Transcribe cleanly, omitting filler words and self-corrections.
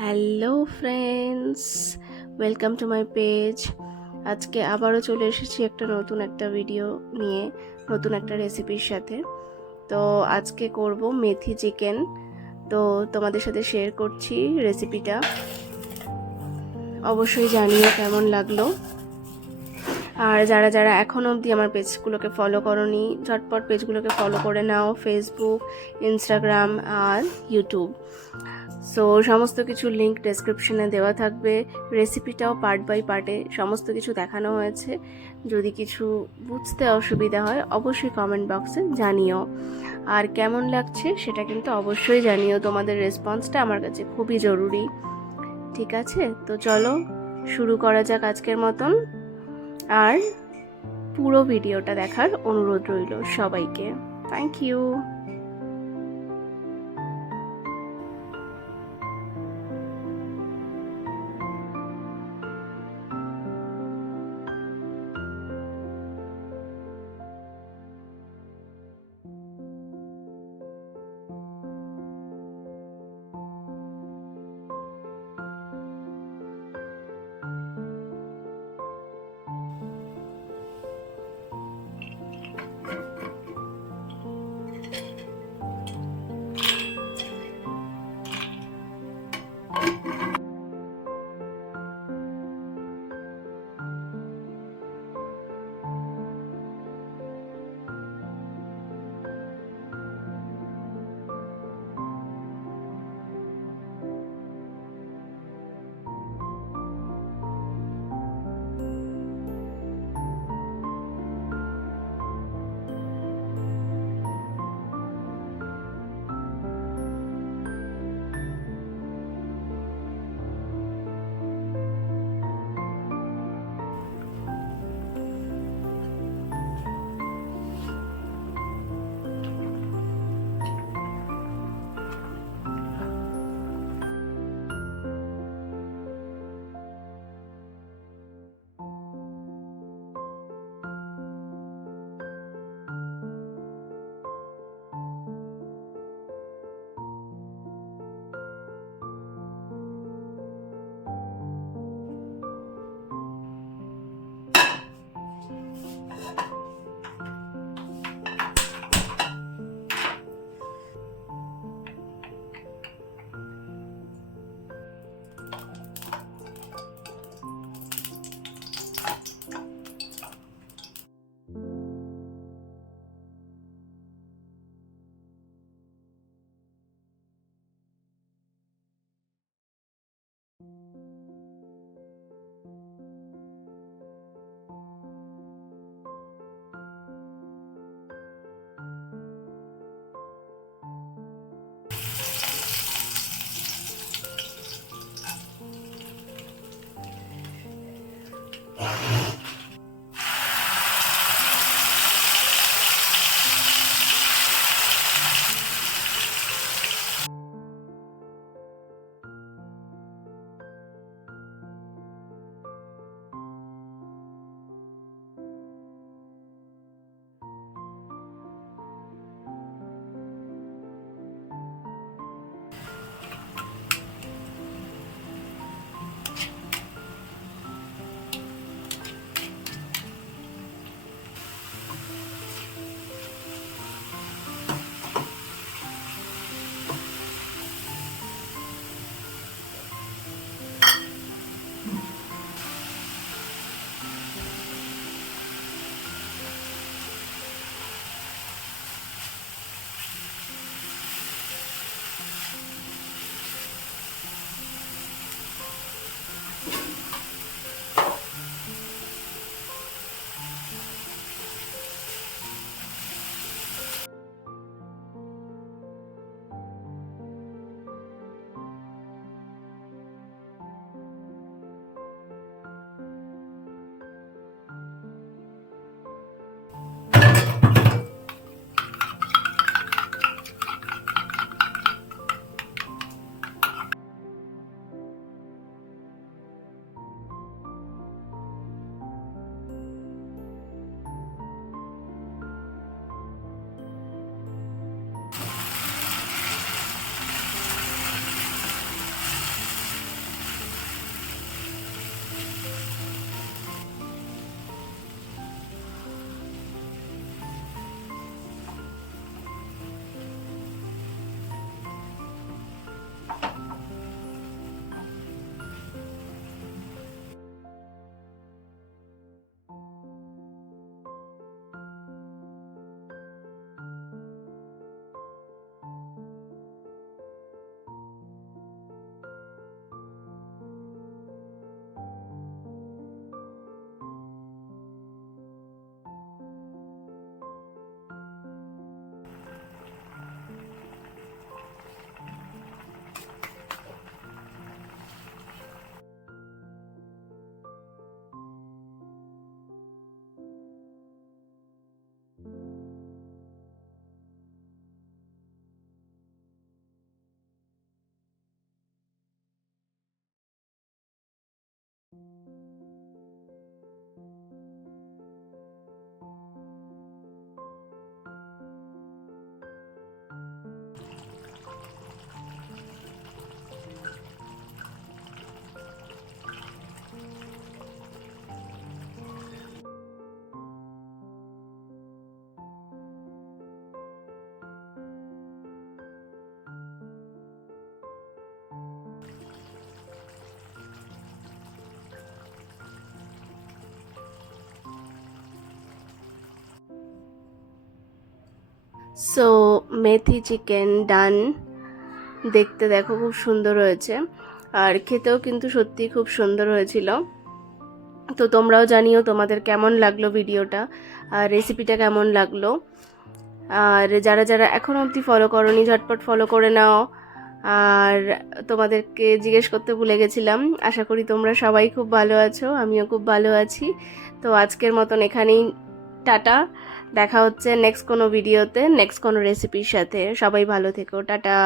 Hello friends, welcome to my page. আজকে আবারও চলে এসেছি নতুন একটা ভিডিও নিয়ে, নতুন একটা রেসিপির সাথে। তো আজকে করব মেথি চিকেন। তো তোমাদের সাথে শেয়ার করছি রেসিপিটা। অবশ্যই জানিও কেমন লাগলো। আর যারা যারা এখনও অবধি আমার পেজগুলোকে ফলো করোনি, ঝটপট পেজগুলোকে ফলো করে নাও, ফেসবুক, ইনস্টাগ্রাম আর ইউটিউব। সো সমস্ত কিছু লিঙ্ক ডেসক্রিপশনে দেওয়া থাকবে। রেসিপিটাও পার্ট বাই পার্টে সমস্ত কিছু দেখানো হয়েছে। যদি কিছু বুঝতে অসুবিধা হয় অবশ্যই কমেন্ট বক্সে জানিও। আর কেমন লাগছে সেটা কিন্তু অবশ্যই জানিও। তোমাদের রেসপন্সটা আমার কাছে খুবই জরুরি। ঠিক আছে, তো চলো শুরু করা যাক আজকের মতন। আর পুরো ভিডিওটা দেখার অনুরোধ রইল সবাইকে। Thank you. So methi chicken done. দেখতে দেখো খুব সুন্দর হয়েছে, আর খেতেও কিন্তু সত্যি খুব সুন্দর হয়েছিল। তো তোমরাও জানিও তোমাদের কেমন লাগলো ভিডিওটা, আর রেসিপিটা কেমন লাগলো। আর যারা যারা এখনও অবধি ফলো করোনি ঝটপট ফলো করে নাও। আর তোমাদেরকে জিজ্ঞেস করতে ভুলে গেছিলাম, আশা করি তোমরা সবাই খুব ভালো আছো, আমিও খুব ভালো আছি। তো আজকের মতন এখানেই টাটা, দেখা হচ্ছে নেক্সট কোনো ভিডিওতে নেক্সট কোনো রেসিপির সাথে। সবাই ভালো থেকো, টাটা।